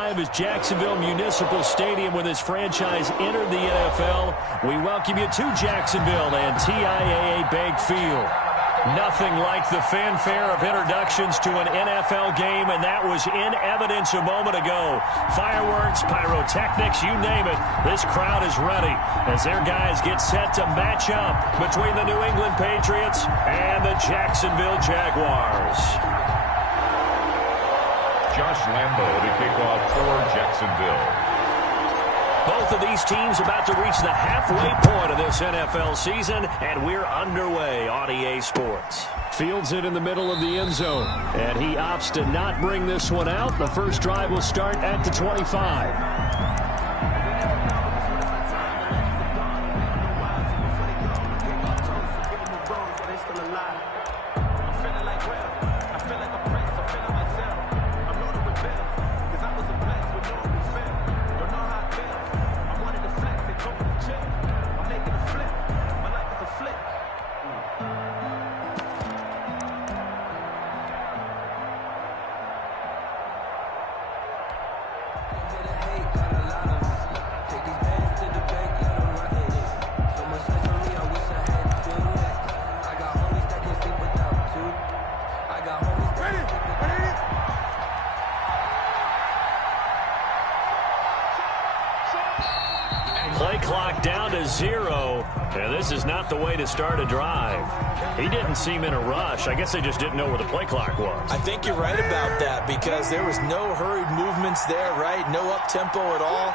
Is Jacksonville Municipal Stadium when this franchise entered the NFL. We welcome you to Jacksonville and TIAA Bank Field. Nothing like the fanfare of introductions to an NFL game, and that was in evidence a moment ago. Fireworks, pyrotechnics, you name it. This crowd is ready as their guys get set to match up between the New England Patriots and the Jacksonville Jaguars. Josh Lambo to kick off for Jacksonville. Both of these teams about to reach the halfway point of this NFL season, and we're underway on EA Sports. Fields it in the middle of the end zone, and he opts to not bring this one out. The first drive will start at the 25. Play clock down to 0, and this is not the way to start a drive. He didn't seem in a rush. I guess they just didn't know where the play clock was. I think you're right about that because there was no hurried movements there, right? No up-tempo at all.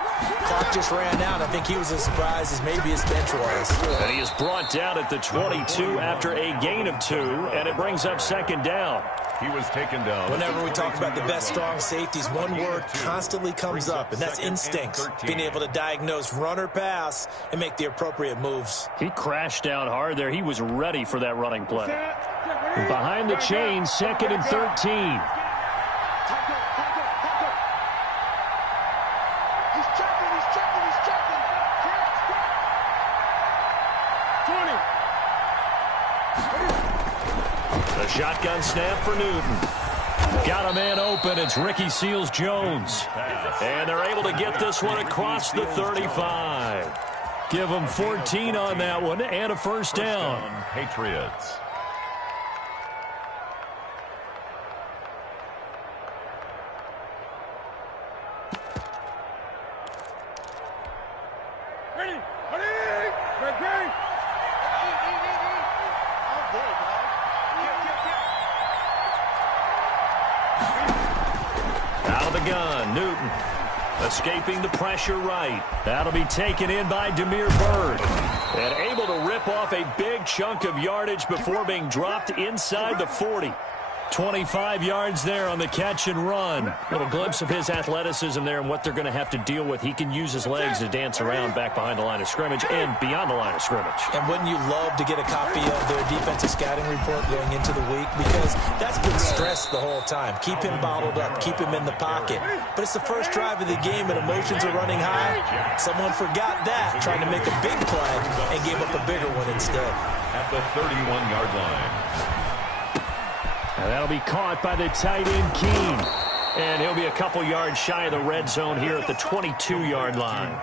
Clock just ran out. I think he was as surprised as maybe his bench was. And he is brought down at the 22 after a gain of 2, and it brings up second down. He was taken down. Whenever we talk about the best strong safeties, one word constantly comes up, and that's instincts. Being able to diagnose run or pass and make the appropriate moves. He crashed down hard there. He was ready for that running play. Behind the chains, 2nd and 13. A shotgun snap for Newton. Got a man open. It's Ricky Seals-Jones. And they're able to get this one across the 35. Give them 14 on that one and a first down. Patriots. Out of the gun, Newton. Escaping the pressure right. That'll be taken in by Damiere Byrd. And able to rip off a big chunk of yardage before being dropped inside the 40. 25 yards there on the catch and run. Little glimpse of his athleticism there and what they're going to have to deal with. He can use his legs to dance around back behind the line of scrimmage and beyond the line of scrimmage. And wouldn't you love to get a copy of their defensive scouting report going into the week? Because that's been stressed the whole time. Keep him bottled up. Keep him in the pocket. But it's the first drive of the game and emotions are running high. Someone forgot that, trying to make a big play and gave up a bigger one instead. At the 31-yard line. And that'll be caught by the tight end, Keene. And he'll be a couple yards shy of the red zone here at the 22-yard line.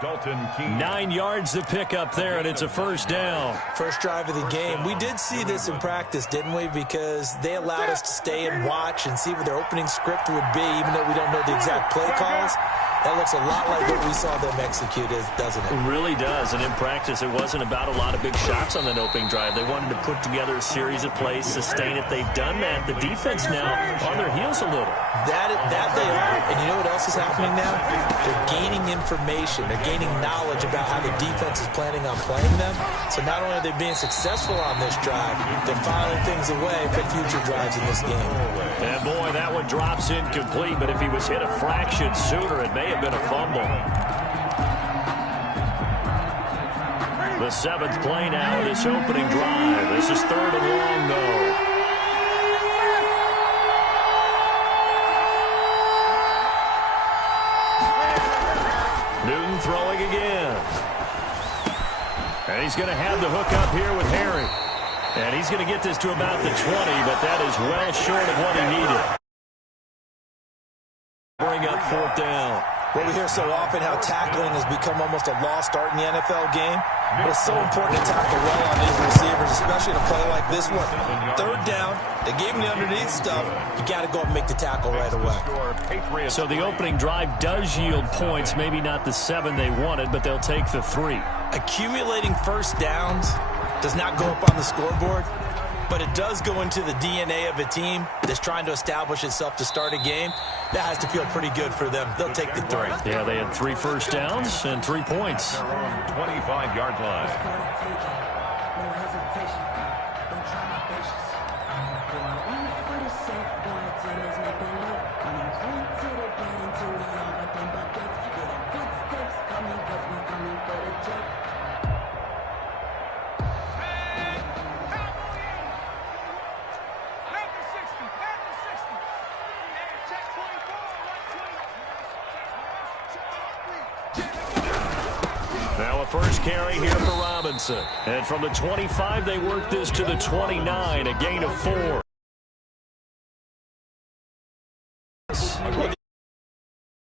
9 yards to pick up there, and it's a first down. First drive of the game. We did see this in practice, didn't we? Because they allowed us to stay and watch and see what their opening script would be, even though we don't know the exact play calls. That looks a lot like what we saw them execute, doesn't it? It really does. And in practice, it wasn't about a lot of big shots on that opening drive. They wanted to put together a series of plays, sustain it. They've done that. The defense now on their heels a little. That they are. And you know what else is happening now? They're gaining information. They're gaining knowledge about how the defense is planning on playing them. So not only are they being successful on this drive, they're filing things away for future drives in this game. And boy, that one drops incomplete. But if he was hit a fraction sooner, it may have been a fumble. The 7th play now of this opening drive. This is 3rd and long, though. Newton throwing again. And he's going to have the hook up here with Harry. And he's going to get this to about the 20, but that is well short of what he needed. bring up 4th down. Well, we hear so often how tackling has become almost a lost art in the NFL game. But it's so important to tackle well on these receivers, especially in a play like this one. 3rd down, they gave him the underneath stuff. You got to go and make the tackle right away. So the opening drive does yield points, maybe not the 7 they wanted, but they'll take the 3. Accumulating first downs does not go up on the scoreboard, but it does go into the DNA of a team that's trying to establish itself to start a game. That has to feel pretty good for them. They'll take the 3. Yeah, they had 3 first downs and 3 points. 25-yard line. Now a first carry here for Robinson. And from the 25, they work this to the 29, a gain of 4.